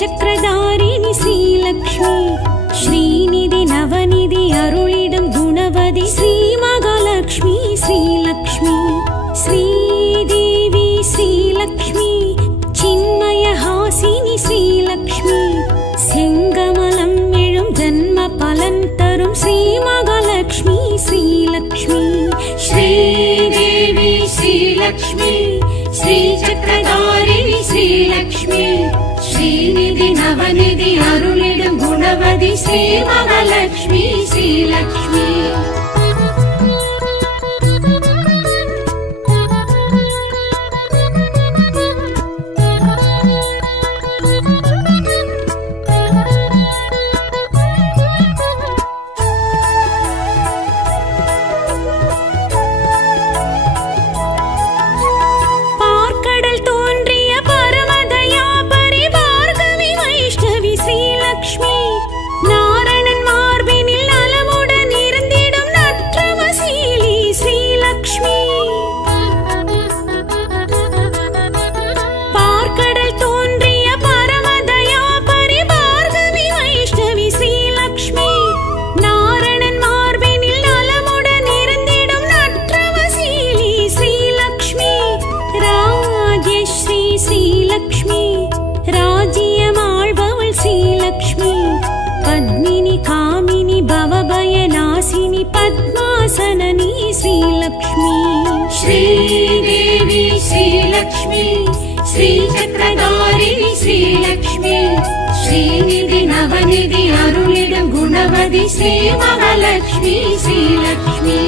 சக்கரதாரிணி ஸ்ரீலக்ஷ்மி ஸ்ரீநிதி நவநிதி அருளிடும் குணவதி ஸ்ரீ மகாலட்சுமி ஸ்ரீலக்ஷ்மி ஸ்ரீதேவி ஸ்ரீலக்ஷ்மி சின்மயஹாசினி ஸ்ரீலக்ஷ்மி செங்கமலம் எழும் ஜன்ம பலன் தரும் ஸ்ரீ மகாலட்சுமி ஸ்ரீலக்ஷ்மி ஸ்ரீதேவி ஸ்ரீலக்ஷ்மி ஸ்ரீ சக்கரதாரிணி ஸ்ரீலக்ஷ்மி ஸ்ரீநிதி நவநிதி அருளிடும் குணவதி ஸ்ரீ மகாலட்சுமி ஸ்ரீலக்ஷ்மி पद्मासननी श्रीलक्ष्मी श्रीदेवी श्रीलक्ष्मी श्रीचक्रधारिणी श्रीलक्ष्मी श्रीनिधि नवनिधि अरुलिडुम गुणवதி श्री महालक्ष्मी श्रीलक्ष्मी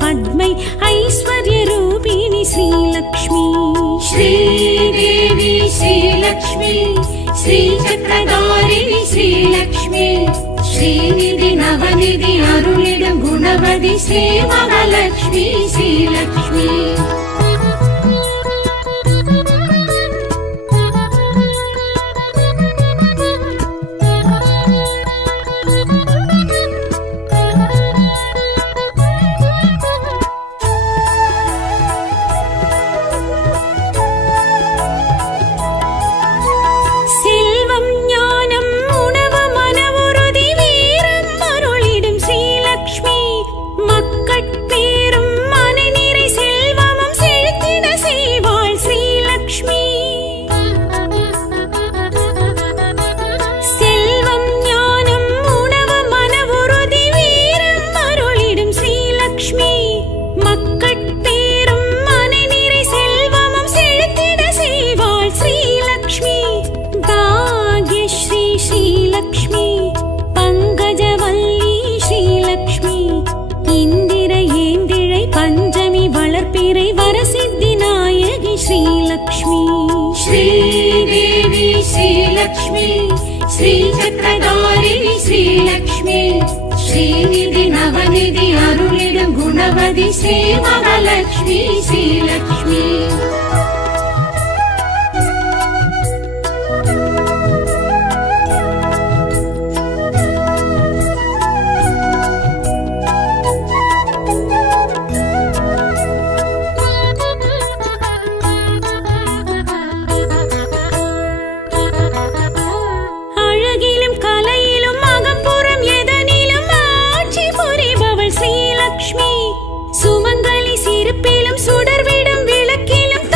पद्मै ऐश्वर्य रूपिणी श्रीलक्ष्मी श्रीदेवी श्रीलक्ष्मी श्रीचक्रधारिणी श्रीलक्ष्मी श्रीनिधि नवनिधि अरुलिडुम गुणवதி श्री महालक्ष्मी श्रीलक्ष्मी श्रीदेवी श्रीलक्ष्मी श्रीचक्रधारिणी श्रीलक्ष्मी श्रीनिधि नवनिधि अरुलिडुम गुणवதி श्री महालक्ष्मी श्रीलक्ष्मी சுமங்கலி சிரிப்பிலும் சுடர்விடும் விளக்கிலும்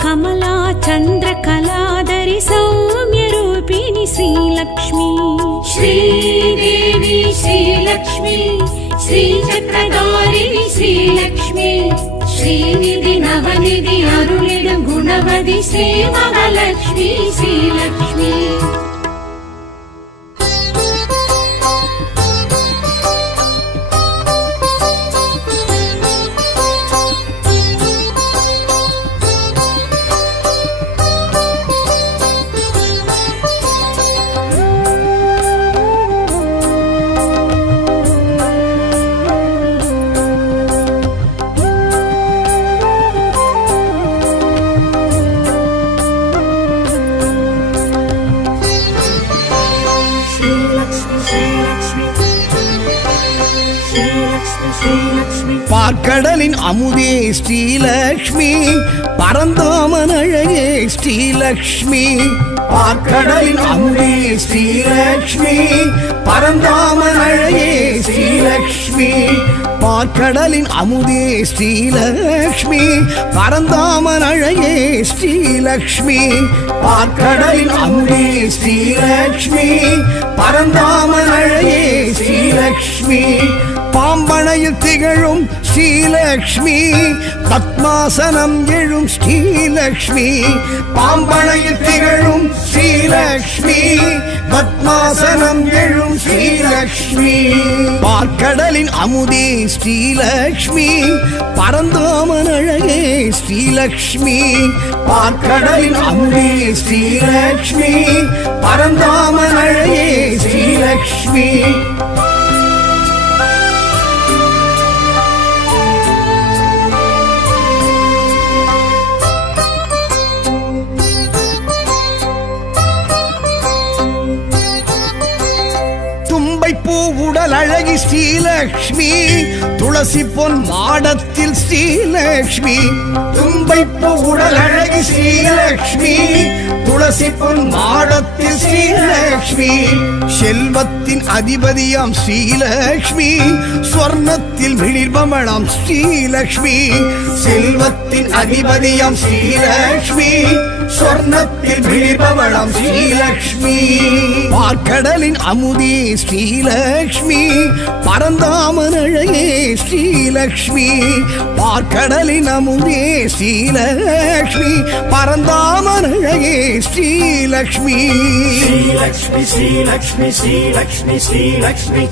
कमला चन्द्रकलाधरि सौम्यरूपिणि श्रीलक्ष्मी श्रीदेवी श्रीलक्ष्मी श्रीचक्रधारिणि श्रीलक्ष्मी श्रीनिधि नवनिधि अरुளிடும் गुणवதி श्री महालक्ष्मी श्रीलक्ष्मी பார்க்கடலின் அமுதே ஸ்ரீலக்ஷ்மி பரந்தாமன் அழகே ஸ்ரீலக்ஷ்மி பார்க்கடலின் அமுதே ஸ்ரீலக்ஷ்மி பரந்தாமன் அழகே ஸ்ரீலக்ஷ்மி பார்க்கடலின் அமுதே ஸ்ரீலக்ஷ்மி பரந்தாமன் அழகே ஸ்ரீலக்ஷ்மி பார்க்கடலின் அமுதே ஸ்ரீலக்ஷ்மி பரந்தாமன் அழகே ஸ்ரீலக்ஷ்மி பாம்பனையில் திகழும் ஸ்ரீலக்ஷ்மி பத்மாசனம் எழும் ஸ்ரீலக்ஷ்மி பாம்பனையில் திகழும் ஸ்ரீலக்ஷ்மி பத்மாசனம் எழும் ஸ்ரீலக்ஷ்மி பார்க்கடலின் அமுதே ஸ்ரீலக்ஷ்மி பரந்தாமன் அழகே ஸ்ரீலக்ஷ்மி பார்க்கடலின் அமுதே ஸ்ரீலக்ஷ்மி பரந்தாமன் அழகே ஸ்ரீலக்ஷ்மி உடல் அழகி ஸ்ரீலக்ஷ்மி துளசி பொன் மாடத்தில் ஸ்ரீலக்ஷ்மி தும்பைப்பு உடல் அழகி ஸ்ரீலக்ஷ்மி துளசி பொன் மாடத்தில் ஸ்ரீலக்ஷ்மி செல்வத்தின் அதிபதியாம் ஸ்ரீலக்ஷ்மி ஸ்வர்ணத்தில் மிளிர்பமணம் ஸ்ரீலக்ஷ்மி செல்வத்தின் அதிபதியாம் ஸ்ரீலக்ஷ்மி ஸ்வர்ணத்தில் மிளிர்பவளம் ஸ்ரீலக்ஷ்மி பார்க்கடலின் அமுதே ஸ்ரீலக்ஷ்மி பரந்தாமன் அழகே ஸ்ரீலக்ஷ்மி பார்க்கடலின் அமுதே ஸ்ரீலக்ஷ்மி பரந்தாமன் அழகே ஸ்ரீலக்ஷ்மி ஸ்ரீலக்ஷ்மி ஸ்ரீலக்ஷ்மி ஸ்ரீலக்ஷ்மி ஸ்ரீலக்ஷ்மி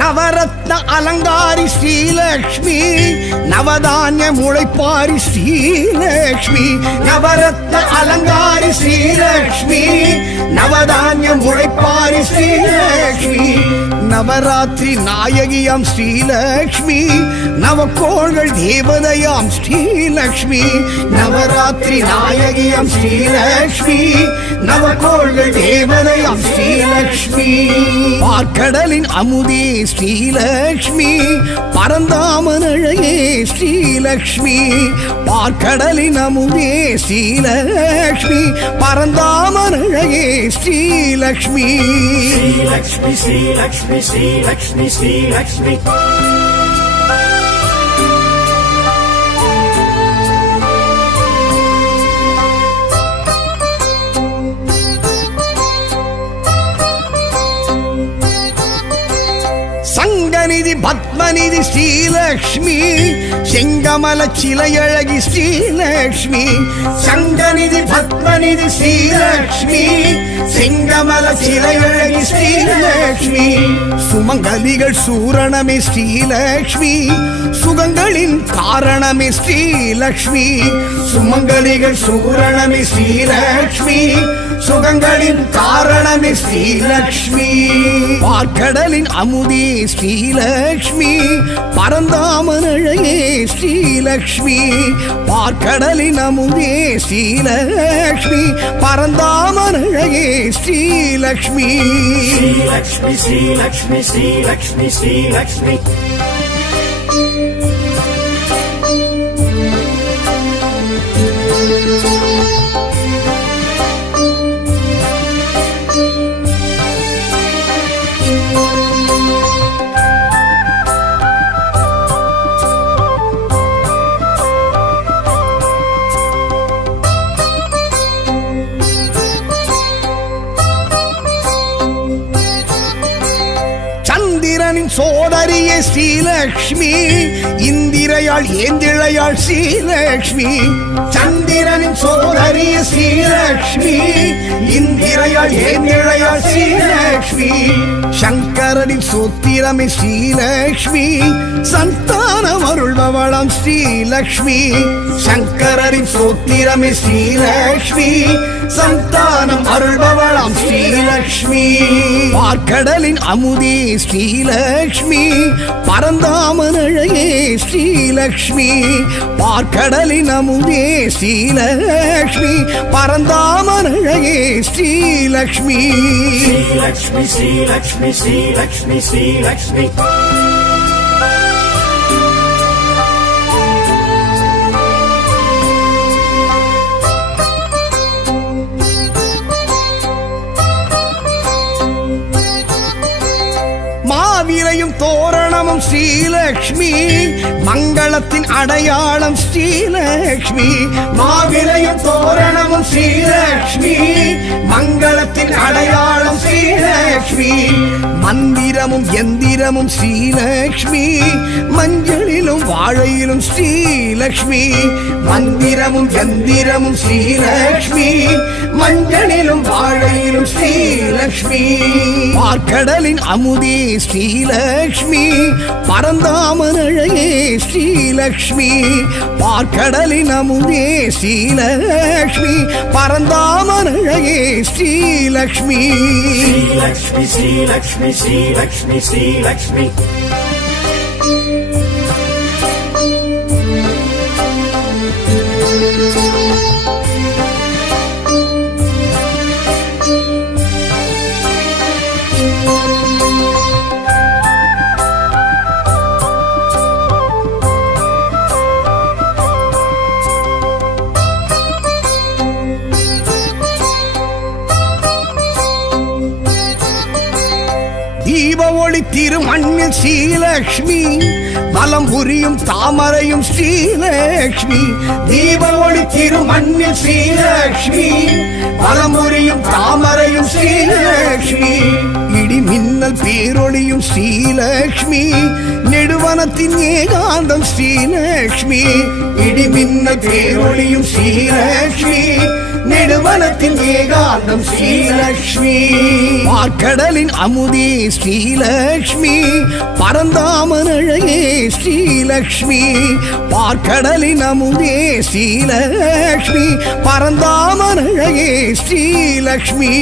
நவரத்ன அலங்காரி ஸ்ரீலக்ஷ்மி நவதானிய முளைப்பாரி ஸ்ரீலக்ஷ்மி நவரத்ன அலங்காரி ஸ்ரீலக்ஷ்மி நவதானிய முளைப்பாரி ஸ்ரீலக்ஷ்மி நவராத்திரி நாயகியாம் ஸ்ரீலக்ஷ்மி நவக்கோள்கள் தேவதையாம் ஸ்ரீலக்ஷ்மி நவராத்திரி நாயகியாம் ஸ்ரீலக்ஷ்மி நவக்கோள்கள் தேவதையாம் ஸ்ரீலக்ஷ்மி பார்க்கடலின் அமுதே ஸ்ரீலக்ஷ்மி பரந்தாமன் அழகே ஸ்ரீலக்ஷ்மி பார்க்கடலின் அமுதே ஸ்ரீலக்ஷ்மி பரந்தாமன் அழகே ஸ்ரீலக்ஷ்மி ஸ்ரீலக்ஷ்மி ஸ்ரீலக்ஷ்மி ஸ்ரீலக்ஷ்மி ஸ்ரீலக்ஷ்மி சங்கநிதி பத்மநிதி ஸ்ரீலக்ஷ்மி செங்கமல சிலையழகி ஸ்ரீலக்ஷ்மி சங்கநிதி பத்மநிதி ஸ்ரீலக்ஷ்மி செங்கமல சிலையழகி ஸ்ரீலக்ஷ்மி சுமங்கலிகள் சூரணமே ஸ்ரீலக்ஷ்மி சுகங்களின் காரணமே ஸ்ரீலக்ஷ்மி சுமங்கலிகள் சூரணமே ஸ்ரீலக்ஷ்மி சுகங்களின் காரணமே ஸ்ரீலக்ஷ்மி பார்க்கடலின் அமுதே ஸ்ரீலக்ஷ்மி ஸ்ரீலக்ஷ்மி பரந்தாமனழையே ஸ்ரீலக்ஷ்மி பார்க்கடலின் அமுதே Srilakshmi பரந்தாமனழையே Srilakshmi Sri Lakshmi, Sri Lakshmi, Sri Lakshmi, Sri Lakshmi. சந்திரனின் சோதரியே ஸ்ரீலக்ஷ்மி இந்திரையாள் ஏந்திழையாள் ஸ்ரீலக்ஷ்மி சந்திரனின் சோதரியே ஸ்ரீலக்ஷ்மி இந்திரையாள் ஏந்திழையாள் ஸ்ரீலக்ஷ்மி சங்கரனின் சோத்திரமே ஸ்ரீலக்ஷ்மி சந்தானம் அருள்பவளாம் ஸ்ரீலக்ஷ்மி சங்கரனின் சோத்திரமே ஸ்ரீலக்ஷ்மி சந்தானம் அருள்பவளாம் ஸ்ரீலக்ஷ்மி பார்க்கடலின் அமுதே ஸ்ரீலக்ஷ்மி பரந்தாமனழையே ஸ்ரீலக்ஷ்மி பார்க்கடலின் அமுதே Srilakshmi பரந்தாமனழையே Srilakshmi Sri Lakshmi, Sri Lakshmi, Sri Lakshmi, Sri Lakshmi. மாவிலையும் தோரணமும் Srilakshmi மங்களத்தின் அடையாளம் ஸ்ரீலக்ஷ்மி மாவிலையும் தோரணமும் ஸ்ரீலக்ஷ்மி மங்களத்தின் அடையாளம் ஸ்ரீலக்ஷ்மி மந்திரமும் எந்திரமும் ஸ்ரீலக்ஷ்மி மஞ்சளிலும் வாழையிலும் ஸ்ரீலக்ஷ்மி மந்திரமும் எந்திரமும் ஸ்ரீலக்ஷ்மி மஞ்சளிலும் வாழையிலும் ஸ்ரீலக்ஷ்மி பார்க்கடலின் அமுதே ஸ்ரீலக்ஷ்மி பரந்தாமனழையே ஸ்ரீலக்ஷ்மி பார்க்கடலின் அமுதே Srilakshmi பரந்தாமனழையே Srilakshmi Sri Lakshmi, Sri Lakshmi, Sri Lakshmi, Sri Lakshmi. தீப ஒளி திருமண்ணில் ஸ்ரீலக்ஷ்மி வலம் புரியும் தாமரையும் ஸ்ரீலக்ஷ்மி தீப ஒளி திருமண்ணில் ஸ்ரீலக்ஷ்மி வலம் புரியும் தாமரையும் ஸ்ரீலக்ஷ்மி இடி மின்னல் பேரொளியும் ஸ்ரீலக்ஷ்மி நெடுவனத்தின் ஏகாந்தம் ஸ்ரீலக்ஷ்மி இடி மின்னல் பேரொளியும் ஸ்ரீலக்ஷ்மி நெடுவனத்தின் ஏகாந்தம் ஸ்ரீலக்ஷ்மி பார்க்கடலின் அமுதே ஸ்ரீலக்ஷ்மி பரந்தாமனழையே ஸ்ரீலக்ஷ்மி பார்க்கடலின் அமுதே Srilakshmi பரந்தாமனழையே Srilakshmi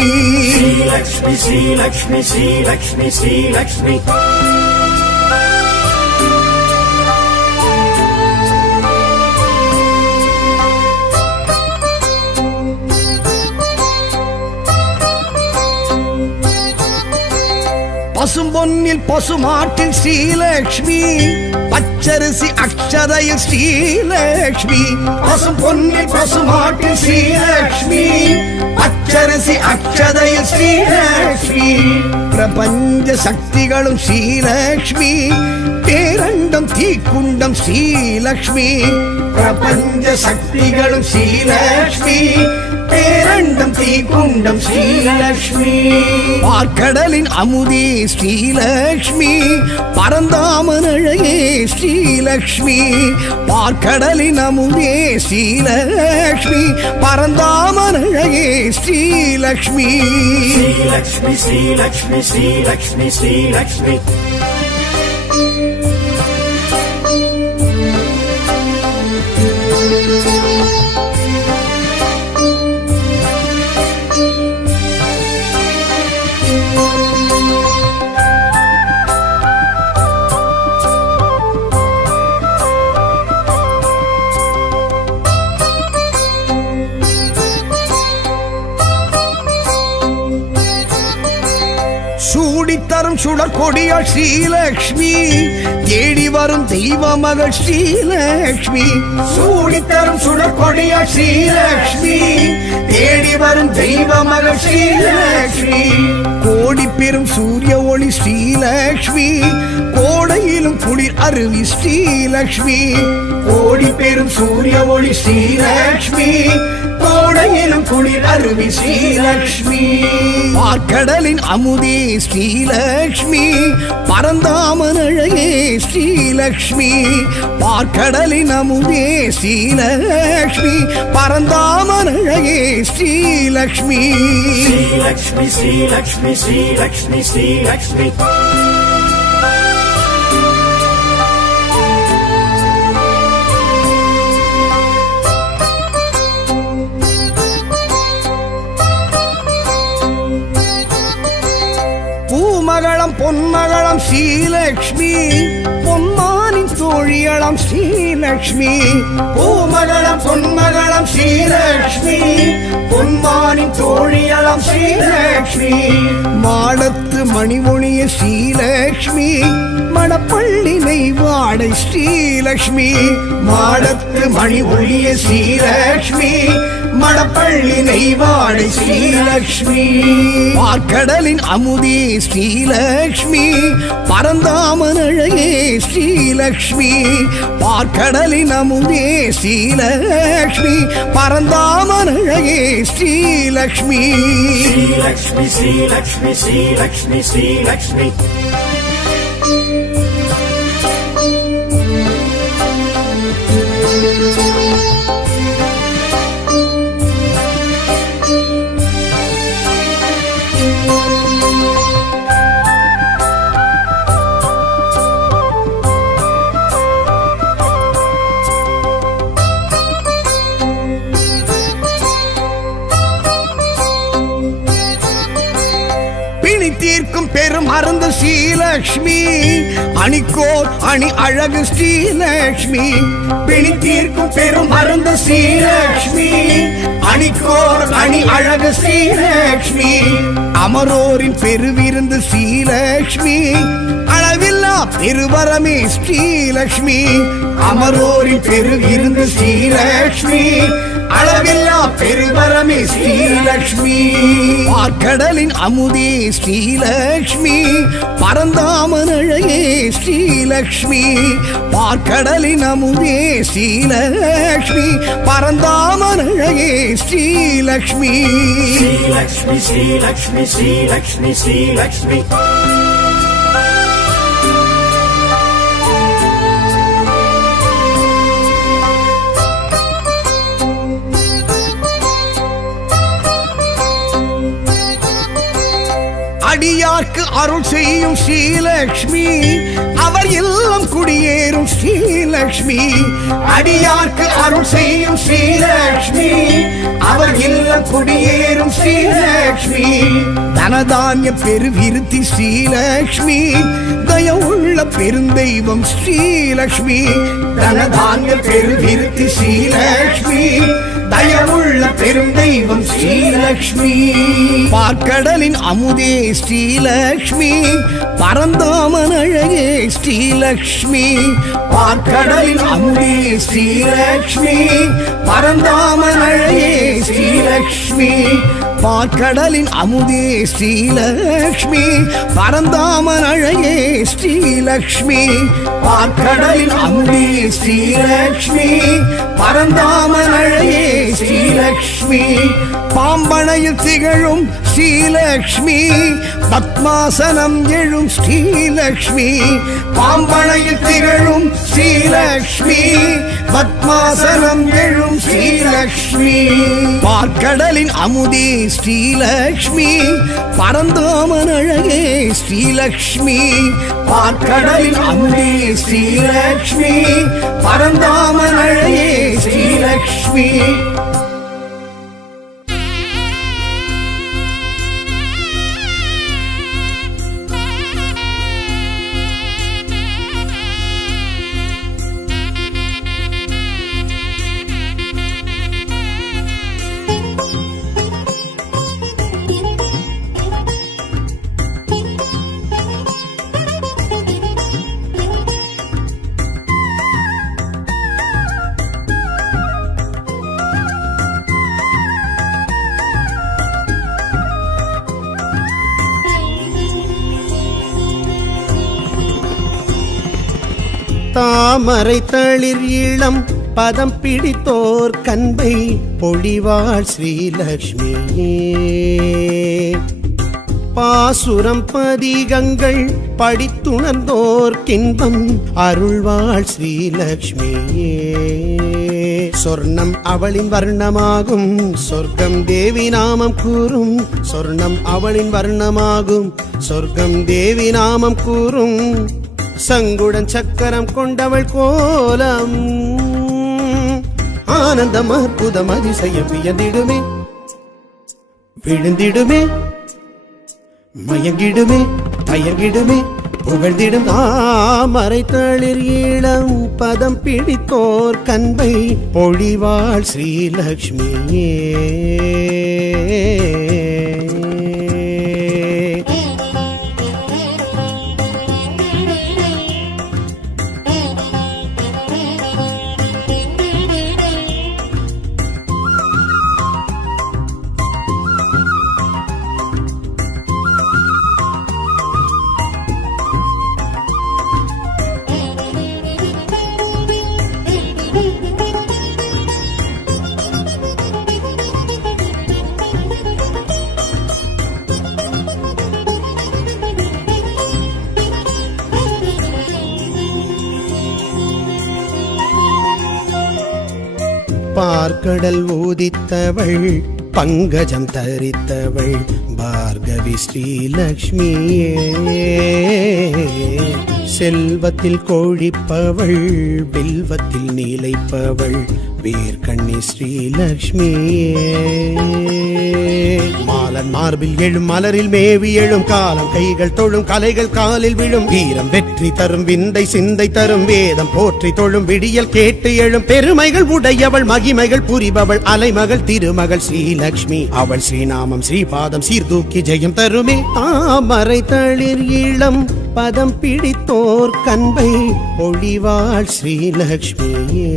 Sri Lakshmi, Sri Lakshmi, Sri Lakshmi, Sri Lakshmi. பசும்பொன்னில் பசுமாட்டில் Srilakshmi பச்சரிசி அக்ஷதையில் ஸ்ரீலக்ஷ்மி பசும்பொன்னில் பசுமாட்டில் ஸ்ரீலக்ஷ்மி பச்சரிசி அக்ஷதையில் ஸ்ரீலக்ஷ்மி பிரபஞ்ச சக்திகளும் ஸ்ரீலக்ஷ்மி பேரண்டம் தீக்குண்டம் ஸ்ரீலக்ஷ்மி பிரபஞ்ச சக்திகளும் ஸ்ரீலக்ஷ்மி பேரண்டம் தீக்குண்டம் ஸ்ரீலக்ஷ்மி பார்க்கடலின் அமுதே ஸ்ரீலக்ஷ்மி பரந்தாமனழையே ஸ்ரீலக்ஷ்மி பார்க்கடலின் அமுதே Srilakshmi பரந்தாமனழையே Srilakshmi Sri Lakshmi, Sri Lakshmi, Sri Lakshmi, Sri Lakshmi. தரும் சுடர் கொடியாள் ஸ்ரீலக்ஷ்மி தேடி வரும் தெய்வ மகள் ஸ்ரீலக்ஷ்மி சூடி தரும் சுடர் கொடியாள் ஸ்ரீலக்ஷ்மி தேடி வரும் தெய்வ மகள் ஸ்ரீலக்ஷ்மி கோடி பெரும் சூரிய ஒளி ஸ்ரீலக்ஷ்மி கோடையிலும் குளிர் அருவி ஸ்ரீலக்ஷ்மி கோடி பெரும் சூரிய ஒளி ஸ்ரீலக்ஷ்மி கோடையிலும் குளிர் அருவி ஸ்ரீலக்ஷ்மி பார்க்கடலின் அமுதே ஸ்ரீலக்ஷ்மி பரந்தாமன் அழகே ஸ்ரீலக்ஷ்மி பார்க்கடலின் அமுதே ஸ்ரீலக்ஷ்மி பரந்தாமன் அழகே ஸ்ரீலக்ஷ்மி ஸ்ரீலக்ஷ்மி ஸ்ரீலக்ஷ்மி ஸ்ரீலக்ஷ்மி ஸ்ரீலக்ஷ்மி பூமகளம் பொன்மகளம் ஸ்ரீலக்ஷ்மி பொன்மானின் தோழியளம் ஸ்ரீலக்ஷ்மி பூமகளம் பொன்மகளம் ஸ்ரீலக்ஷ்மி பொன்மானின் தோழியளம் ஸ்ரீலக்ஷ்மி மாடத்து மணிமொழிய ஸ்ரீலக்ஷ்மி மணப்பள்ளி நெய்வாடை ஸ்ரீலக்ஷ்மி மாடத்து மணி ஒளிய ஸ்ரீலக்ஷ்மி மணப்பள்ளி நெய்வாடை ஸ்ரீலக்ஷ்மி பார்க்கடலின் அமுதே ஸ்ரீலக்ஷ்மி பரந்தாமன் அழகே ஸ்ரீலக்ஷ்மி பார்க்கடலின் அமுதே ஸ்ரீலக்ஷ்மி பரந்தாமன் அழகே ஸ்ரீலக்ஷ்மி ஸ்ரீலக்ஷ்மி ஸ்ரீலக்ஷ்மி ஸ்ரீலக்ஷ்மி ஸ்ரீலக்ஷ்மி தீர்க்கும் பெரும் அருந்து ஸ்ரீலக்ஷ்மி அணிக்கோர் அணி அழகு ஸ்ரீலக்ஷ்மி பிணி தீர்க்கும் பெரும் அருந்து ஸ்ரீலக்ஷ்மி அணிக்கோர் அணி அழகு ஸ்ரீலக்ஷ்மி அமரோரின் பெருவிருந்து ஸ்ரீலக்ஷ்மி அளவில்லா பெருவரமே ஸ்ரீலக்ஷ்மி அமரோரின் பெருவிருந்து ஸ்ரீலக்ஷ்மி அளவில்லா பெருவரமே ஸ்ரீலக்ஷ்மி பார்க்கடலின் அமுதே ஸ்ரீலக்ஷ்மி பரந்தாமன் அழகே ஸ்ரீலக்ஷ்மி பார்க்கடலின் அமுதே ஸ்ரீலக்ஷ்மி பரந்தாமன் அழகே ஸ்ரீலக்ஷ்மி ஸ்ரீலக்ஷ்மி ஸ்ரீலக்ஷ்மி ஸ்ரீலக்ஷ்மி ஸ்ரீலக்ஷ்மி அடியார்க்கு அருள் செய்யும் ஸ்ரீலக்ஷ்மி அவர் இல்லம் குடியேறும் ஸ்ரீலக்ஷ்மி அடியார்க்கு அருள் செய்யும் ஸ்ரீலக்ஷ்மி அவர் இல்லம் குடியேறும் ஸ்ரீலக்ஷ்மி தனதானிய பெருவிருத்தி ஸ்ரீலக்ஷ்மி தயவுள்ள பெருந்தெய்வம் ஸ்ரீலக்ஷ்மி தனதானிய பெருவிருத்தி ஸ்ரீலக்ஷ்மி தயவுள்ள பெருந்தெய்வம் ஸ்ரீலக்ஷ்மி பார்க்கடலின் அமுதே ஸ்ரீலக்ஷ்மி பரந்தாமன் அழகே ஸ்ரீலக்ஷ்மி பார்க்கடலின் அமுதே ஸ்ரீலக்ஷ்மி பரந்தாமன் அழகே ஸ்ரீலக்ஷ்மி பார்க்கடலின் அமுதே ஸ்ரீலக்ஷ்மி பரந்தாமன் அழகே ஸ்ரீலக்ஷ்மி பார்க்கடலின் அமுதே ஸ்ரீலக்ஷ்மி பரந்தாமன் அழகே ஸ்ரீலக்ஷ்மி பாம்பனையில் திகழும் ஸ்ரீலக்ஷ்மி பத்மாசனம் எழும் ஸ்ரீலக்ஷ்மி பாம்பனையில் திகழும் ஸ்ரீலக்ஷ்மி பத்மாசனம் எழும் ஸ்ரீலக்ஷ்மி பார்க்கடலின் அமுதே ஸ்ரீலக்ஷ்மி பரந்தாமன் அழகே ஸ்ரீலக்ஷ்மி பார்க்கடலின் அமுதே ஸ்ரீலக்ஷ்மி பரந்தாமன் அழகே ஸ்ரீலக்ஷ்மி தாமரை தளிர் இளம் பதம் பிடித்தோர் கண்பை பொழிவாள் ஸ்ரீலக்ஷ்மியே பாசுரம் பதிகங்கள் படித்துணர்ந்தோர் கின்பம் அருள்வாள் ஸ்ரீலக்ஷ்மியே சொர்ணம் அவளின் வர்ணமாகும் சொர்க்கம் தேவி நாமம் கூறும் சொர்ணம் அவளின் வர்ணமாகும் சொர்க்கம் தேவி நாமம் கூறும் சங்குடன் சக்கரம் கொண்டவள் கோலம் ஆனந்தம் அற்புதம் அதிசயம் வியந்திடுமே விழுந்திடுமே மயங்கிடுமே தயங்கிடுமே புகழ்ந்திடும் தாமரை தளிர் இளம் பதம் பிடித்தோர் கண்பை பொழிவாள் ஸ்ரீலக்ஷ்மியே பார்க்கடல் ஊதித்தவள் பங்கஜம் தரித்தவள் பார்கவி ஸ்ரீலக்ஷ்மியே செல்வத்தில் கோழிப்பவள் வில்வத்தில் நீலைப்பவள் வீர்கண்ணி ஸ்ரீலக்ஷ்மியே மாலன் மார்பில் எழும் மலரில் மேவி எழும் காலம் கைகள் தொழும் கலைகள் காலில் விழும் வீரம் வெற்றி தரும் விந்தை சிந்தை தரும் வேதம் போற்றி தொழும் விடியல் கேட்டு எழும் பெருமைகள் உடையவள் மகிமைகள் புரிபவள் அலைமகள் திருமகள் ஸ்ரீலக்ஷ்மி அவள் ஸ்ரீநாமம் ஸ்ரீபாதம் சீர்தூக்கி ஜெயம் தருமே தாமரை தளிர் இளம் பதம் பிடித்தோர் கண்பை பொழிவாள் ஸ்ரீலக்ஷ்மியே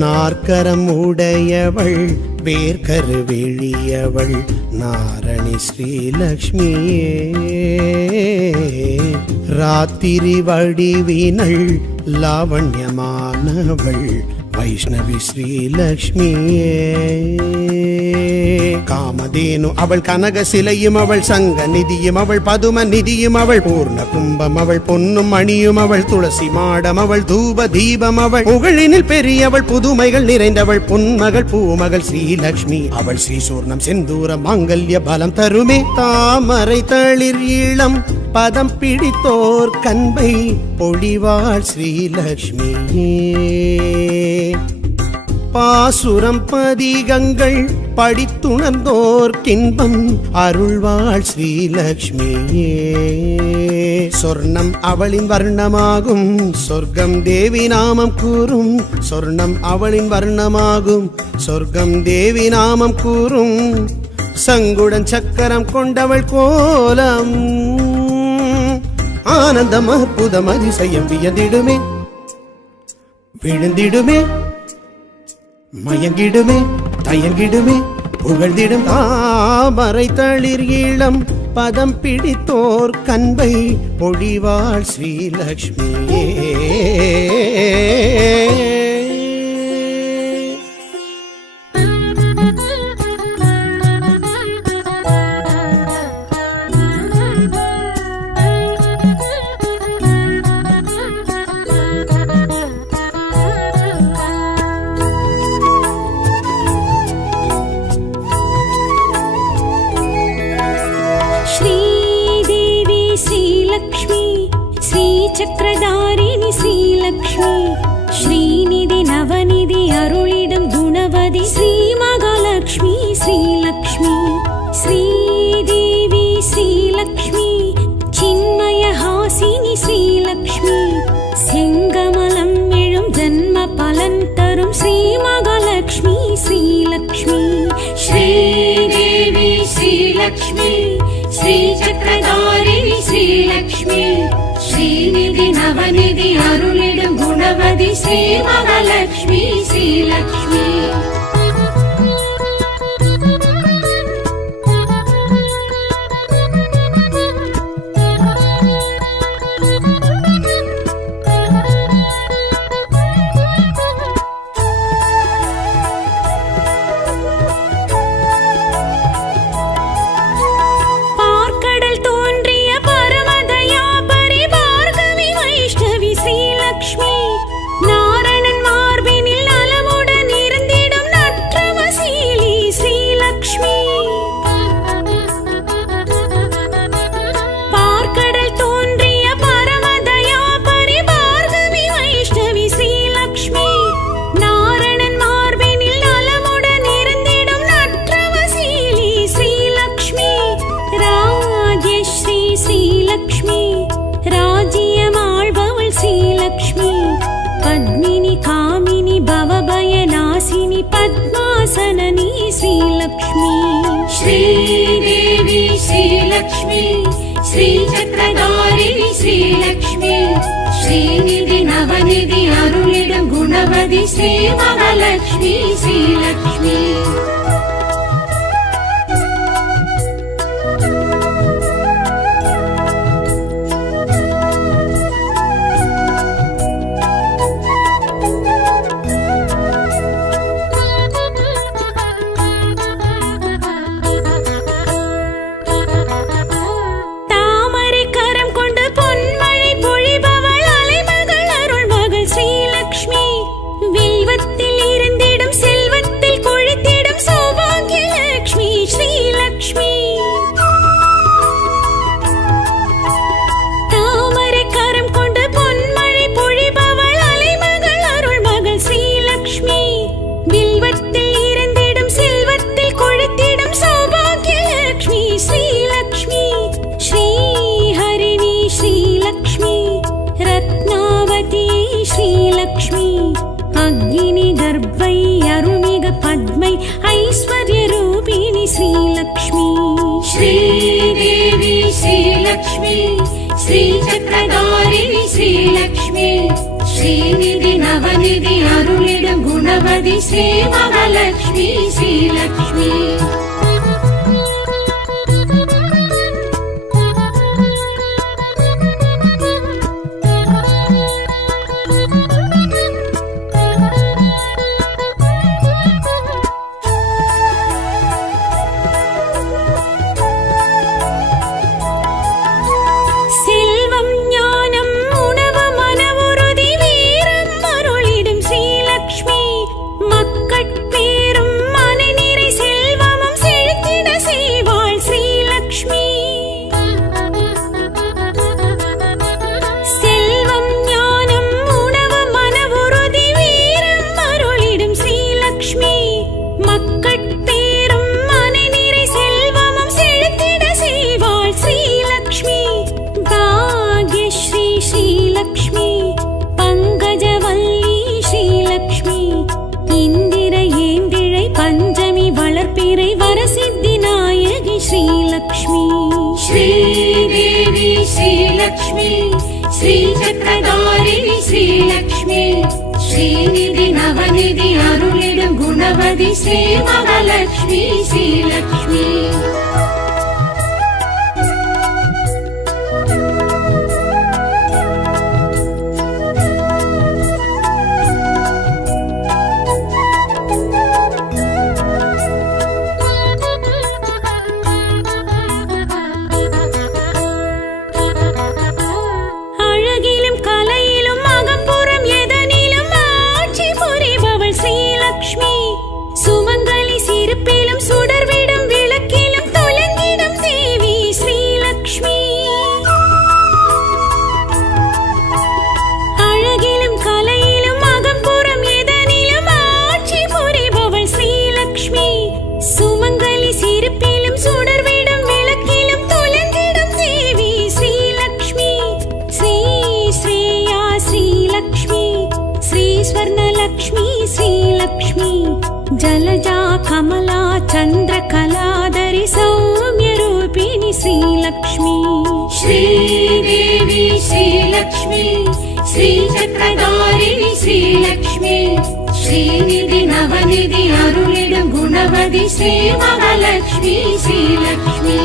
நாற்கரம் உடையவள் வேர்கரு வெளியவள் நாரணி ஸ்ரீலக்ஷ்மியே ராத்திரி வடிவினள் லாவண்யமானவள் வைஷ்ணவி ஸ்ரீலக்ஷ்மியே காமதேனு அவள் கனக சிலையும் அவள் சங்க நிதியும் அவள் பதும நிதியும் அவள் பூர்ண கும்பம் அவள் பொன்னும் மணியும் அவள் துளசி மாடம் அவள் தூப தீபம் அவள் புகழினில் பெரியவள் புதுமைகள் நிறைந்தவள் பொன்மகள் பூமகள் ஸ்ரீலக்ஷ்மி அவள் ஸ்ரீசூர்ணம் செந்தூர மாங்கல்ய பலம் தருமே தாமரை தளிர் இளம் பதம் பிடித்தோர் கண்பை பொழிவாள் ஸ்ரீலக்ஷ்மியே பாசுரம் பதிகங்கள் படித்துணர்ந்தோர் கின்பம் அருள்வாள் ஸ்ரீலக்ஷ்மியே சொர்ணம் அவளின் வர்ணமாகும் சொர்க்கம் தேவி நாமம் கூறும் சொர்ணம் அவளின் வர்ணமாகும் சொர்க்கம் தேவி நாமம் கூறும் சங்குடன் சக்கரம் கொண்டவள் கோலம் ஆனந்தம் அற்புதம் அதிசயம் வியந்திடுமே விழுந்திடுமே மயங்கிடுமே தயங்கிடுமே புகழ்ந்திடும் தாமரை தளிர் இளம் பதம் பிடித்தோர் கண்பை பொழிவாள் ஸ்ரீலக்ஷ்மியே चक्रधारिणि श्रीलक्ष्मी ஸ்ரீநிதி நவநிதி அருளிடும் குணவதி ஸ்ரீ மகாலட்சுமி ஸ்ரீலக்ஷ்மி ஸ்ரீதேவி ஸ்ரீலக்ஷ்மி சின்மய ஹாசினி ஸ்ரீலக்ஷ்மி செங்கமலம் எழும் ஜன்ம பலன் தரும் ஸ்ரீ மகாலட்சுமி ஸ்ரீலக்ஷ்மி श्रीदेवी श्रीलक्ष्मी श्रीचक्रधारिणी श्रीलक्ष्मी श्रीनिधि नवनिधि अरुளிடும் குணவதி ஸ்ரீ மகாலட்சுமி ஸ்ரீலக்ஷ்மி पद्मासननी श्रीलक्ष्मी श्रीदेवी श्रीलक्ष्मी श्रीचक्रधारिणी श्रीलक्ष्मी श्रीनिधि नवनिधि अरुளிடும் குணவதி ஸ்ரீ மகாலட்சுமி ஸ்ரீலக்ஷ்மி पद्मै ऐश्वर्यरूपिणी श्रीलक्ष्मी श्रीदेवी श्रीलक्ष्मी श्रीचक्रधारिणी श्रीलक्ष्मी श्रीनिधि नवनिधि अरुளிடும் குணவதி ஸ்ரீ மகாலட்சுமி ஸ்ரீலக்ஷ்மி श्रीदेवी श्रीलक्ष्मी श्रीचक्रधारिणी श्रीलक्ष्मी श्रीनिधि नवनिधि अरुளிடும் குணவதி ஸ்ரீ மகாலட்சுமி ஸ்ரீலக்ஷ்மி சுமங்கலி சிரிப்பிலும் சுடர்விடும் விளக்கிலும் जलजा कमला चन्द्रकलाधरि सौम्यरूपिणि श्रीलक्ष्मी श्रीदेवी श्रीलक्ष्मी श्रीचक्रधारिणि श्रीलक्ष्मी श्रीनिधि नवनिधि अरुளிடும் குணவதி ஸ்ரீ மகாலட்சுமி ஸ்ரீலக்ஷ்மி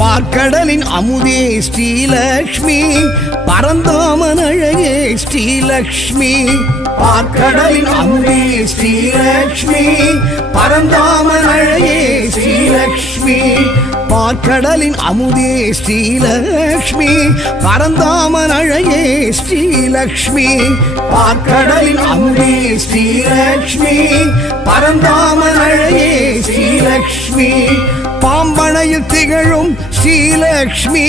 பார்க்கடலின் அமுதே ஸ்ரீலக்ஷ்மி பரந்தாமன் அழகே ஸ்ரீலக்ஷ்மி பார்க்கடலின் அமுதே ஸ்ரீலக்ஷ்மி பரந்தாமன் அழகே ஸ்ரீலக்ஷ்மி பார்க்கடலின் அமுதே ஸ்ரீலக்ஷ்மி பரந்தாமன் அழகே ஸ்ரீலக்ஷ்மி பார்க்கடலின் அமுதே ஸ்ரீலக்ஷ்மி பரந்தாமன் அழகே ஸ்ரீலக்ஷ்மி பாம்பனையில் திகழும் ஸ்ரீலக்ஷ்மி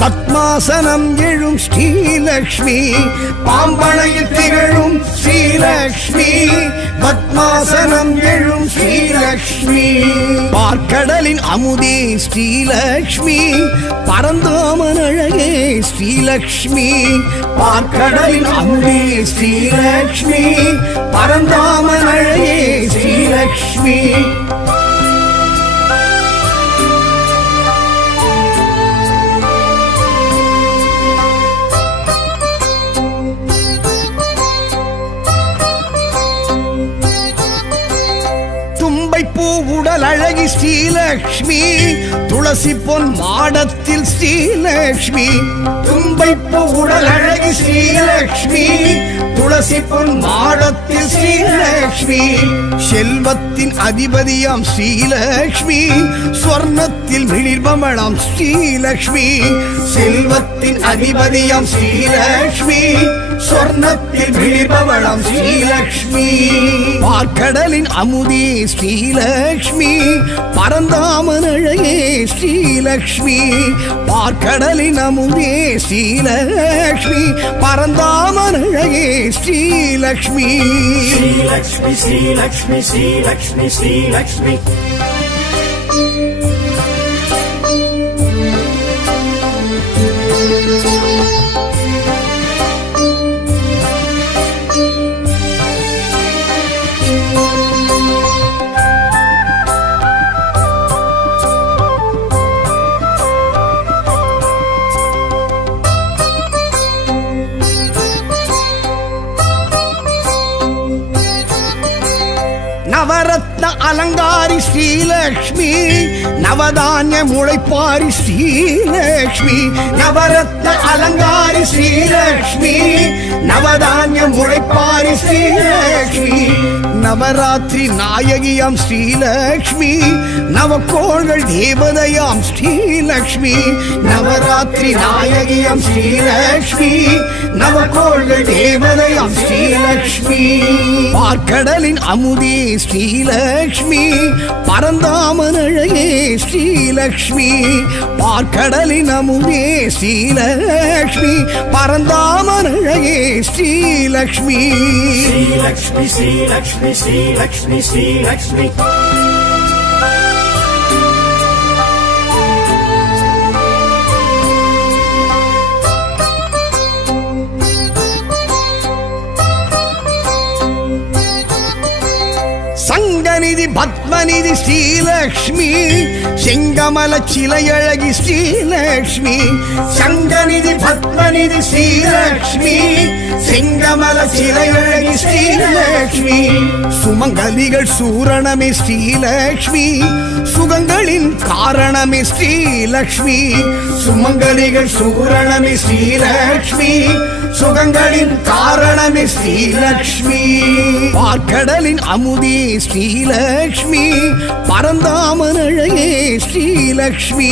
பத்மாசனம் எழும் ஸ்ரீலக்ஷ்மி பாம்பனையில் திகழும் ஸ்ரீலக்ஷ்மி பத்மாசனம் எழும் ஸ்ரீலக்ஷ்மி பார்க்கடலின் அமுதே ஸ்ரீலக்ஷ்மி பரந்தாமன் அழகே ஸ்ரீலக்ஷ்மி பார்க்கடலின் அமுதே ஸ்ரீலக்ஷ்மி பரந்தாமன் அழகே ஸ்ரீலக்ஷ்மி உடல் அழகி ஸ்ரீலக்ஷ்மி துளசி பொன் மாடத்தில் ஸ்ரீலக்ஷ்மி தும்பைப்பு உடல் அழகி ஸ்ரீலக்ஷ்மி துளசி பொன் மாடத்தில் ஸ்ரீலக்ஷ்மி செல்வத்தின் அதிபதியாம் ஸ்ரீலக்ஷ்மி ஸ்வர்ணத்தில் மிளிர்பமணாம் ஸ்ரீலக்ஷ்மி செல்வத்தின் அதிபதியாம் ஸ்ரீலக்ஷ்மி ஸ்வர்ணத்தில் மிளிர்பவளாம் ஸ்ரீலக்ஷ்மி பார்க்கடலின் அமுதே ஸ்ரீலக்ஷ்மி பரந்தாமன் அழகே ஸ்ரீலக்ஷ்மி பார்க்கடலின் அமுதே ஸ்ரீலக்ஷ்மி பரந்தாமன் அழகே ஸ்ரீலக்ஷ்மி ஸ்ரீலக்ஷ்மி ஸ்ரீலக்ஷ்மி ஸ்ரீலக்ஷ்மி ஸ்ரீலக்ஷ்மி நவரத்ன அலங்காரி ஸ்ரீலக்ஷ்மி நவதானிய முளைப்பாரி ஸ்ரீலக்ஷ்மி நவரத்ன அலங்காரி ஸ்ரீலக்ஷ்மி நவதானிய முளைப்பாரி ஸ்ரீலக்ஷ்மி நவராத்திரி நாயகியாம் ஸ்ரீலக்ஷ்மி நவக்கோள்கள் தேவதையாம் ஸ்ரீலக்ஷ்மி நவராத்திரி நாயகியாம் ஸ்ரீலக்ஷ்மி நவக்கோள்கள் தேவதையாம் ஸ்ரீலக்ஷ்மி பார்க்கடலின் அமுதே ஸ்ரீலக்ஷ்மி பரந்தாமன் அழகே ஸ்ரீலக்ஷ்மி பார்க்கடலின் அமுதே ஸ்ரீலக்ஷ்மி பரந்தாமன் அழகே ஸ்ரீலக்ஷ்மி ஸ்ரீலக்ஷ்மி ஸ்ரீலக்ஷ்மி ஸ்ரீலக்ஷ்மி ஸ்ரீலக்ஷ்மி சங்கநிதி பத்மநிதி ஸ்ரீலக்ஷ்மி செங்கமல சிலையழகி ஸ்ரீலக்ஷ்மி சங்கநிதி பத்மநிதி ஸ்ரீலக்ஷ்மி செங்கமல சிலையழகி ஸ்ரீலக்ஷ்மி சுமங்கலிகள் சூரணமே ஸ்ரீலக்ஷ்மி சுகங்களின் காரணமே ஸ்ரீலக்ஷ்மி சுமங்கலிகள் சூரணமே ஸ்ரீலக்ஷ்மி சுகங்களின் காரணமே ஸ்ரீலக்ஷ்மி. பார்க்கடலின் அமுதே ஸ்ரீலக்ஷ்மி, பரந்தாமன் அழகே ஸ்ரீலக்ஷ்மி.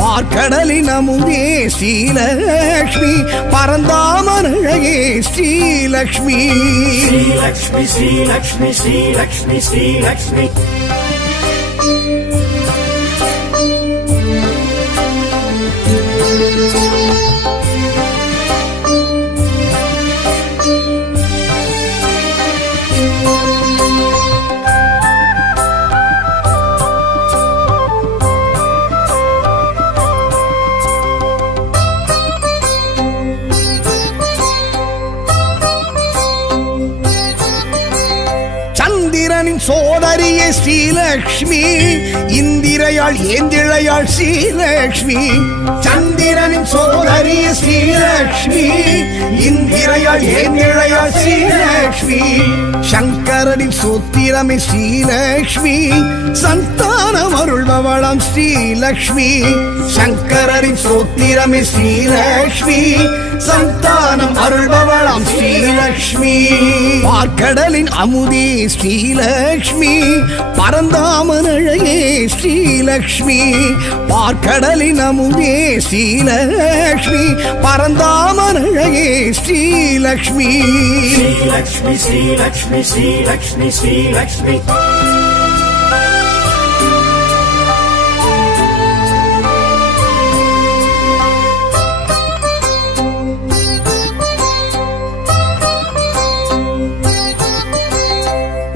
பார்க்கடலின் அமுதே ஸ்ரீலக்ஷ்மி, பரந்தாமன் அழகே ஸ்ரீலக்ஷ்மி. ஸ்ரீலக்ஷ்மி ஸ்ரீலக்ஷ்மி ஸ்ரீலக்ஷ்மி ஸ்ரீலக்ஷ்மி. சந்திரனின் சோதரியே ஸ்ரீலக்ஷ்மி, இந்திரையாள் ஏந்திழையாள் ஸ்ரீலக்ஷ்மி. சந்திரனின் சோதரியே ஸ்ரீலக்ஷ்மி, இந்திரையாள் ஏந்திழையாள் ஸ்ரீலக்ஷ்மி. சங்கரனின் சூத்திரமே ஸ்ரீலக்ஷ்மி, சந்தானம் அருள்பவளாம் ஸ்ரீலக்ஷ்மி. சங்கரனின் சூத்திரமே ஸ்ரீலக்ஷ்மி, சந்தானம் அருள்பவளாம் ஸ்ரீலக்ஷ்மி. பார்க்கடலின் அமுதே ஸ்ரீலக்ஷ்மி, பரந்தாமன் அழகே ஸ்ரீலக்ஷ்மி. பார்க்கடலின் அமுதே ஸ்ரீலக்ஷ்மி, பரந்தாமன் அழகே ஸ்ரீலக்ஷ்மி. ஸ்ரீலக்ஷ்மி ஸ்ரீலக்ஷ்மி ஸ்ரீலக்ஷ்மி ஸ்ரீலக்ஷ்மி.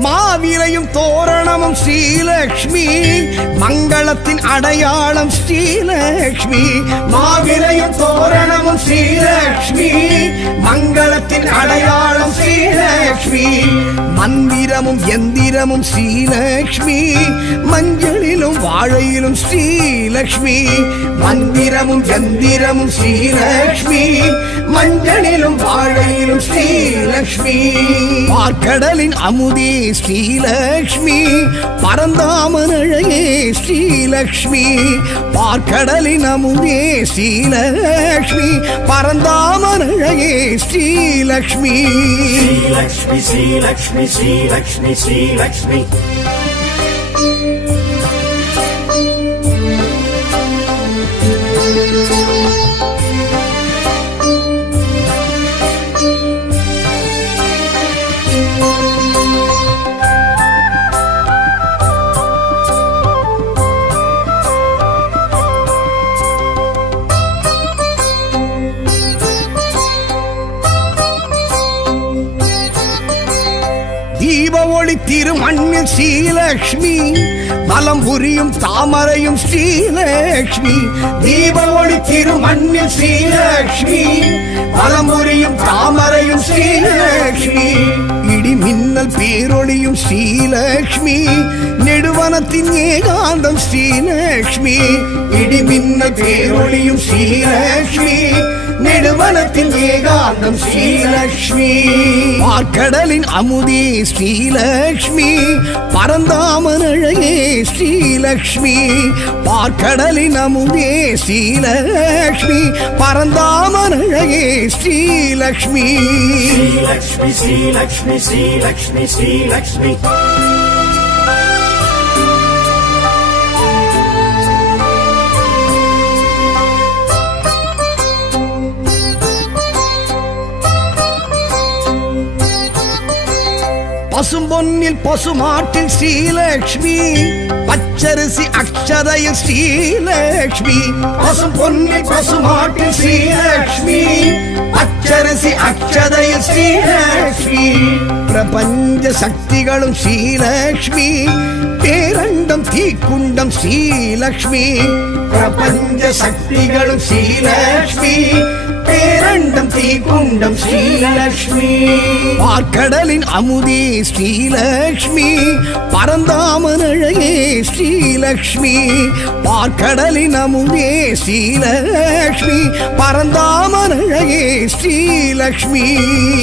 மாவிலையும் தோரணமும் ஸ்ரீலக்ஷ்மி, மங்களத்தின் அடையாளம் ஸ்ரீலக்ஷ்மி. மாவிலையும் தோரணமும் ஸ்ரீலக்ஷ்மி, மங்களத்தின் அடையாளம் ஸ்ரீலக்ஷ்மி. மந்திரமும் எந்திரமும் ஸ்ரீலக்ஷ்மி, மஞ்சளிலும் வாழையிலும் ஸ்ரீலக்ஷ்மி. மந்திரமும் எந்திரமும் ஸ்ரீலக்ஷ்மி, மஞ்சளிலும் வாழையிலும் ஸ்ரீலக்ஷ்மி. பார்க்கடலின் அமுதே ஸ்ரீலக்ஷ்மி, பரந்தாமன் அழகே ஸ்ரீலக்ஷ்மி. பார்க்கடலின் அமுதே ஸ்ரீலக்ஷ்மி, பரந்தாமன் அழகே ஸ்ரீலக்ஷ்மி. ஸ்ரீலக்ஷ்மி ஸ்ரீலக்ஷ்மி ஸ்ரீலக்ஷ்மி ஸ்ரீலக்ஷ்மி. தீப ஒளி திருமண்ணில் ஸ்ரீலக்ஷ்மி, வலம் புரியும் தாமரையும் ஸ்ரீலக்ஷ்மி. தீப ஒளி திருமண்ணில் ஸ்ரீலக்ஷ்மி, வலம் புரியும் தாமரையும் ஸ்ரீலக்ஷ்மி. இடி மின்னல் பேரொளியும் ஸ்ரீலக்ஷ்மி, நெடுவனத்தின் ஏகாந்தம் ஸ்ரீலக்ஷ்மி. இடி மின்னல் பேரொளியும் ஸ்ரீலக்ஷ்மி, நெடுவனத்தின் ஏகாந்தம் ஸ்ரீலக்ஷ்மி. பார்க்கடலின் அமுதே ஸ்ரீலக்ஷ்மி, பரந்தாமன் அழகே ஸ்ரீலக்ஷ்மி. பார்க்கடலின் அமுதே ஸ்ரீலக்ஷ்மி, பரந்தாமன் அழகே ஸ்ரீலக்ஷ்மி. ஸ்ரீலக்ஷ்மி ஸ்ரீலக்ஷ்மி ஸ்ரீலக்ஷ்மி ஸ்ரீலக்ஷ்மி. பசும்பொன்னில் பசுமாட்டில் ஸ்ரீலக்ஷ்மி, பச்சரிசி அக்ஷதையில் ஸ்ரீலக்ஷ்மி. பசும்பொன்னில் பசுமாட்டில் ஸ்ரீலக்ஷ்மி, பச்சரிசி அக்ஷதையில் ஸ்ரீலக்ஷ்மி. பிரபஞ்ச சக்திகளும் ஸ்ரீலக்ஷ்மி, பேரண்டம் தீக்குண்டம் ஸ்ரீலக்ஷ்மி. பிரபஞ்ச சக்திகளும் ஸ்ரீலக்ஷ்மி, பேரண்டம் தீக்குண்டம் ஸ்ரீலக்ஷ்மி. பார்க்கடலின் அமுதே ஸ்ரீலக்ஷ்மி, பரந்தாமன் அழகே ஸ்ரீலக்ஷ்மி. பார்க்கடலின் அமுதே ஸ்ரீலக்ஷ்மி, பரந்தாமன் அழகே ஸ்ரீலக்ஷ்மி.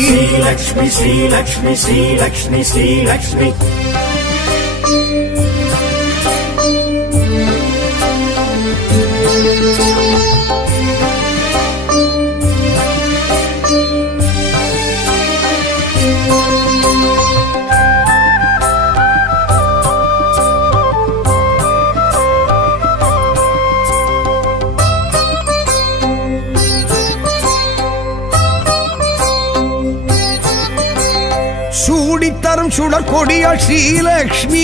ஸ்ரீலக்ஷ்மி ஸ்ரீலக்ஷ்மி ஸ்ரீலக்ஷ்மி ஸ்ரீலக்ஷ்மி. சுடர் கொடியாள் ஸ்ரீலக்ஷ்மி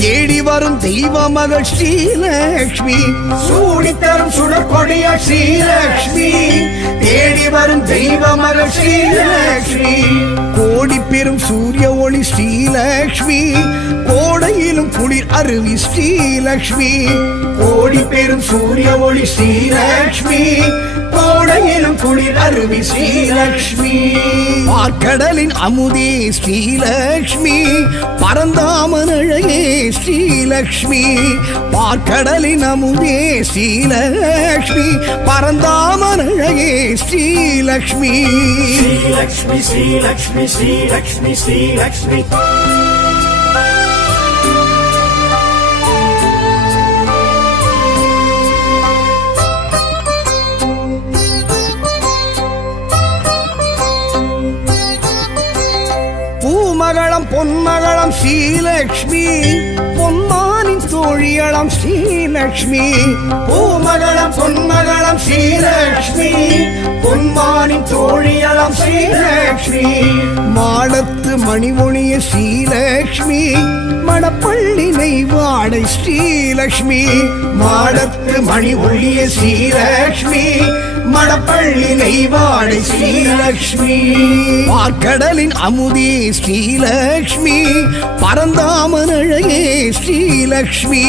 தேடி வரும் தெய்வ மகள் ஸ்ரீலக்ஷ்மி சூடித்தரும் சுடர் கொடியாள் ஸ்ரீலக்ஷ்மி தேடி வரும் தெய்வ மகள் ஸ்ரீலக்ஷ்மி கோடி பெரும் சூரிய ஒளி ஸ்ரீலக்ஷ்மி கோடையிலும் குளிர் அருவி ஸ்ரீலக்ஷ்மி கோடி பெரும் சூரிய ஒளி ஸ்ரீலக்ஷ்மி கோடையிலும் குளிர் அருவி ஸ்ரீலக்ஷ்மி பார்க்கடலின் அமுதே ஸ்ரீலக்ஷ்மி பரந்தாமன் அழகே ஸ்ரீலக்ஷ்மி பார்க்கடலின் அமுதே ஸ்ரீலக்ஷ்மி பரந்தாமன் அழகே ஸ்ரீலக்ஷ்மி श्रीलक्ष्मी श्रीलक्ष्मी श्रीलक्ष्मी श्रीलक्ष्मी பூமகளம் பொன்மகளம் ஸ்ரீலக்ஷ்மி பொன்மானின் தோழியளம் ஸ்ரீலக்ஷ்மி பூமகளம் பொன்மகளம் ஸ்ரீலக்ஷ்மி பொன்மானின் தோழியளம் ஸ்ரீலக்ஷ்மி மாடத்து மணிமொழிய ஸ்ரீலக்ஷ்மி மணப்பள்ளி நெய்வாடை ஸ்ரீலக்ஷ்மி மாடத்து மணி ஒளிய ஸ்ரீலக்ஷ்மி மணப்பள்ளி நெய்வாடை ஸ்ரீலக்ஷ்மி பார்க்கடலின் அமுதே ஸ்ரீலக்ஷ்மி பரந்தாமன் அழகே ஸ்ரீலக்ஷ்மி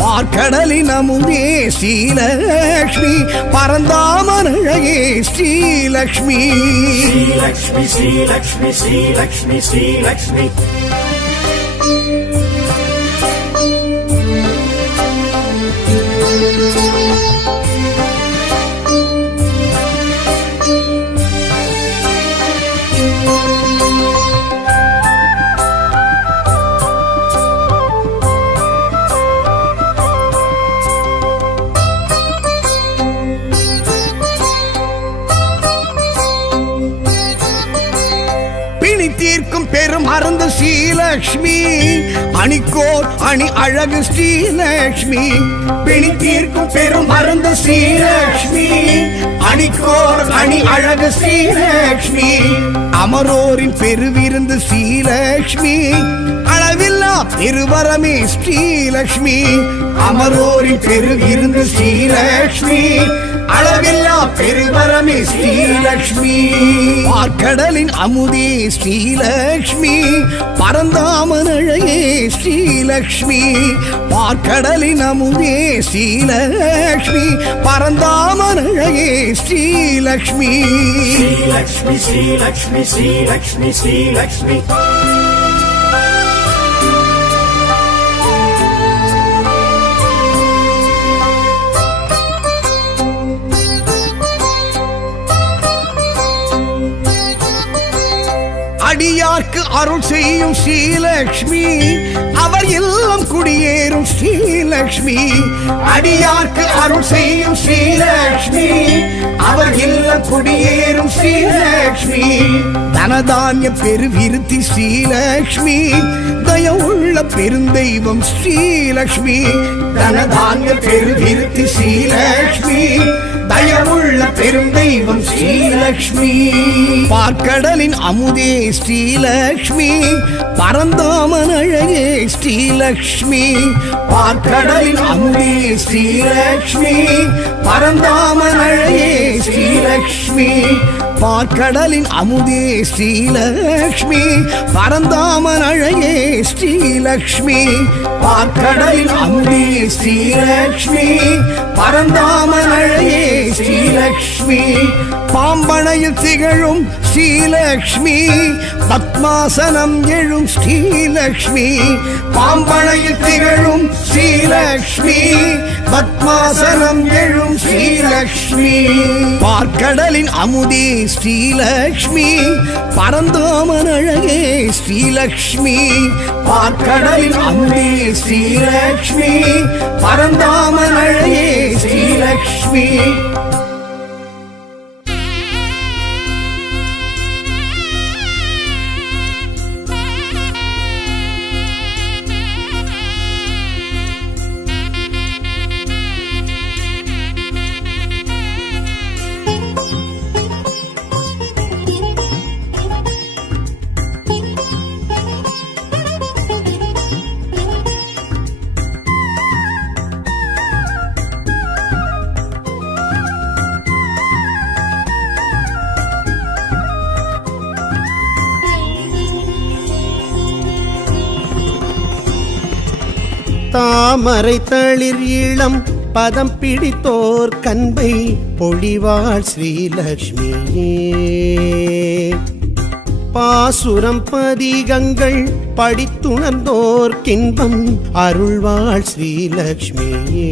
பார்க்கடலின் அமுதே ஸ்ரீலக்ஷ்மி பரந்தாமன் அழகே ஸ்ரீலக்ஷ்மி श्रीलक्ष्मी श्रीलक्ष्मी श्रीलक्ष्मी श्रीलक्ष्मी பிணி தீர்க்கும் பெரும் அருந்து ஸ்ரீலக்ஷ்மி அணிக்கோர் அணி அழகு ஸ்ரீலக்ஷ்மி பிணி தீர்க்கும் பெரும் அருந்து ஸ்ரீலக்ஷ்மி அணிக்கோர் அணி அழகு ஸ்ரீலக்ஷ்மி அமரோரின் பெருவிருந்து ஸ்ரீலக்ஷ்மி அளவில்லா பெருவரமே ஸ்ரீலக்ஷ்மி அமரோரின் பெருவிருந்து ஸ்ரீலக்ஷ்மி அளவில்லா பெருவரமே ஸ்ரீலக்ஷ்மி பார்க்கடலின் அமுதே ஸ்ரீலக்ஷ்மி பரந்தாமன் அழகே ஸ்ரீலக்ஷ்மி பார்க்கடலின் அமுதே ஸ்ரீலக்ஷ்மி பரந்தாமன் அழகே ஸ்ரீலக்ஷ்மி श्रीलक्ष्मी श्रीलक्ष्मी श्रीलक्ष्मी श्रीलक्ष्मी அடியார்க்கு அருள் செய்யும் ஸ்ரீலக்ஷ்மி அவர் இல்லம் குடியேறும் ஸ்ரீலக்ஷ்மி அடியார்க்கு அருள் செய்யும் ஸ்ரீலக்ஷ்மி அவர் இல்லம் குடியேறும் ஸ்ரீலக்ஷ்மி தனதானிய பெருவிருத்தி ஸ்ரீலக்ஷ்மி தயவுள்ள பெருந்தெய்வம் ஸ்ரீலக்ஷ்மி தனதானிய பெருவிருத்தி ஸ்ரீலக்ஷ்மி தயவுள்ள பெருந்தெய்வம் ஸ்ரீலக்ஷ்மி பார்க்கடலின் அமுதே ஸ்ரீலக்ஷ்மி பரந்தாமன் அழகே ஸ்ரீலக்ஷ்மி பார்க்கடலின் அமுதே ஸ்ரீலக்ஷ்மி பரந்தாமன் அழகே ஸ்ரீலக்ஷ்மி பார்க்கடலின் அமுதே ஸ்ரீலக்ஷ்மி பரந்தாமன் அழகே ஸ்ரீலக்ஷ்மி பார்க்கடலின் அமுதே ஸ்ரீலக்ஷ்மி பரந்தாமன் அழகே ஸ்ரீலக்ஷ்மி பாம்பனையில் திகழும் ஸ்ரீலக்ஷ்மி பத்மாசனம் எழும் ஸ்ரீலக்ஷ்மி பாம்பனையில் திகழும் ஸ்ரீலக்ஷ்மி பத்மாசனம் எழும் ஸ்ரீலக்ஷ்மி பார்க்கடலின் அமுதே ஸ்ரீலக்ஷ்மி பரந்தாமன் அழகே ஸ்ரீலக்ஷ்மி பார்க்கடலின் அமுதே ஸ்ரீலக்ஷ்மி பரந்தாமன் அழகே ஸ்ரீலக்ஷ்மி தாமரை தளிர் இளம் பதம் பிடித்தோர் கண்பை பொழிவாள் ஸ்ரீலக்ஷ்மியே பாசுரம் பதிகங்கள் படித்துணர்ந்தோர் கின்பம் அருள்வாள் ஸ்ரீலக்ஷ்மியே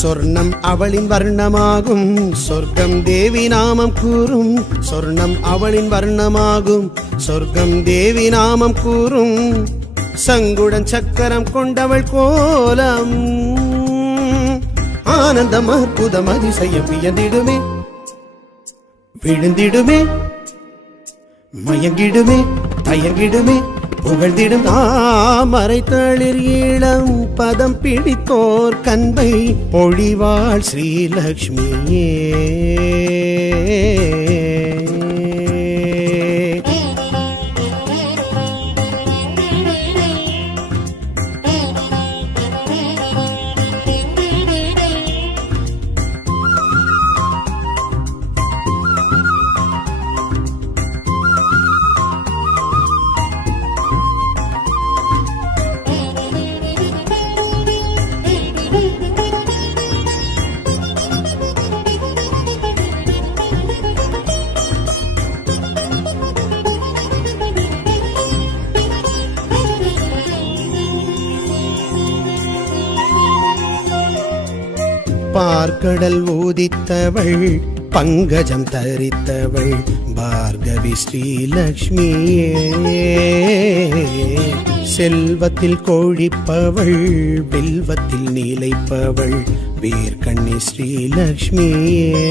சொர்ணம் அவளின் வர்ணமாகும் சொர்க்கம் தேவி நாமம் கூறும் சொர்ணம் அவளின் வர்ணமாகும் சொர்க்கம் தேவி நாமம் கூறும் சங்குடன் சக்கரம் கொண்டவள் கோலம் ஆனந்தம் அற்புதம் அதிசயம் வியந்திடுமே விழுந்திடுமே மயங்கிடுமே தயங்கிடுமே புகழ்ந்திடும் தாமரை தளிர் இளம் பதம் பிடித்தோர் கண்பை பொழிவாள் ஸ்ரீலக்ஷ்மியே பார்க்கடல் ஊதித்தவள் பங்கஜம் தரித்தவள் பார்கவி ஸ்ரீலக்ஷ்மியே செல்வத்தில் கோழிப்பவள் வில்வத்தில் நீலைப்பவள் வீர்கண்ணி ஸ்ரீலக்ஷ்மியே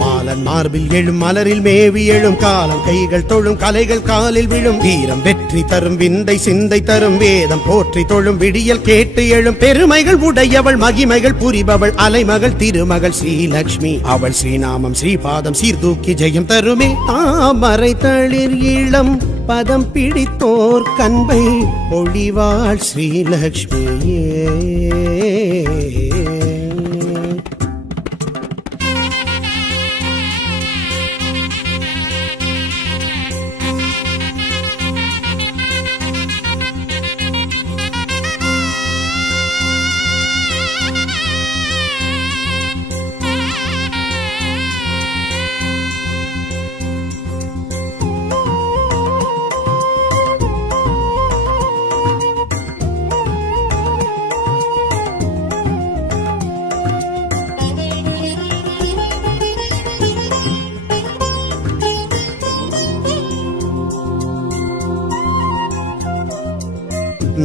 மாலன் மார்பில் எழும் மலரில் மேவி எழும் காலம் கைகள் தொழும் கலைகள் காலில் விழும் வீரம் வெற்றி தரும் விந்தை சிந்தை தரும் வேதம் போற்றி தொழும் விடியல் கேட்டு எழும் பெருமைகள் உடையவள் மகிமைகள் புரிபவள் அலைமகள் திருமகள் ஸ்ரீலக்ஷ்மி அவள் ஸ்ரீநாமம் ஸ்ரீபாதம் சீர்தூக்கி ஜெயம் தருமே தாமரை தளிர் இளம் பதம் பிடித்தோர் கண்பை பொழிவாள் ஸ்ரீலக்ஷ்மியே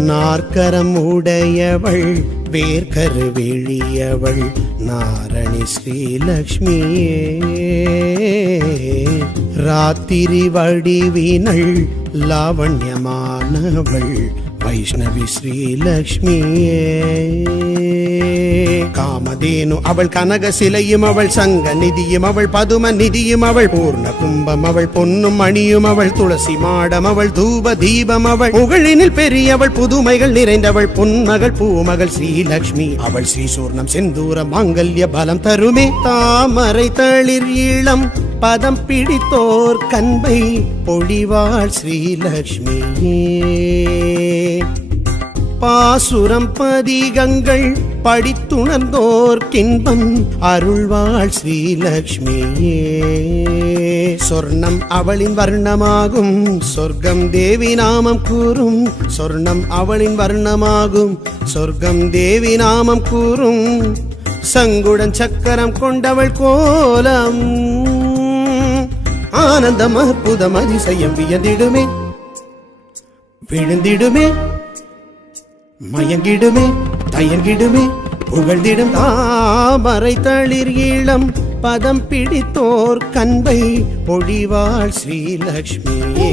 நாற்கரம் உடையவள் வேர்கரு வெளியவள் நாரணி ஸ்ரீலக்ஷ்மியே ராத்திரி வடிவினள் லாவண்யமானவள் வைஷ்ணவி ஸ்ரீலக்ஷ்மியே காமதேனு அவள் கனக சிலையும் அவள் சங்க நிதியும் அவள் பதும நிதியும் அவள் பூர்ண கும்பம் அவள் பொன்னும் மணியும் அவள் துளசி மாடம் அவள் தூப தீபம் அவள் புகழினில் பெரியவள் புதுமைகள் நிறைந்தவள் பொன்மகள் பூமகள் ஸ்ரீலக்ஷ்மி அவள் ஸ்ரீசூர்ணம் செந்தூர மாங்கல்ய பலம் தருமே தாமரை தளிர் இளம் பதம் பிடித்தோர் கண்பை பொழிவாள் ஸ்ரீலக்ஷ்மியே பாசுரம் பதிகங்கள் படித்துணர்ந்தோர் கின்பம் அருள்வாள் ஸ்ரீலக்ஷ்மியே சொர்ணம் அவளின் வர்ணமாகும் சொர்க்கம் தேவி நாமம் கூறும் சொர்ணம் அவளின் வர்ணமாகும் சொர்க்கம் தேவி நாமம் கூறும் சங்குடன் சக்கரம் கொண்டவள் கோலம் ஆனந்தம் அற்புதம் அதிசயம் வியந்திடுமே விழுந்திடுமே மயங்கிடுமே தயங்கிடுமே புகழ்ந்திடும் தாமரை தளிர் இளம் பதம் பிடித்தோர் கண்பை பொழிவாள் ஸ்ரீலக்ஷ்மியே